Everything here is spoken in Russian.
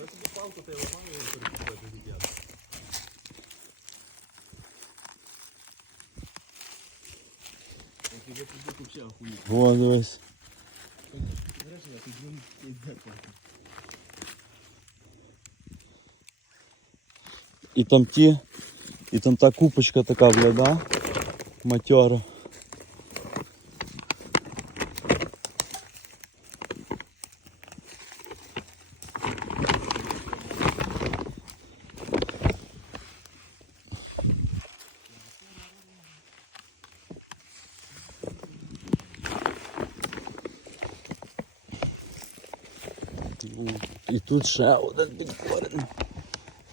Ми тоді палку та й ламали і перекупили до дітя. Я. Вон дивись. Там те и там та купочка такая бля, да? матера І тут ще один підкорен.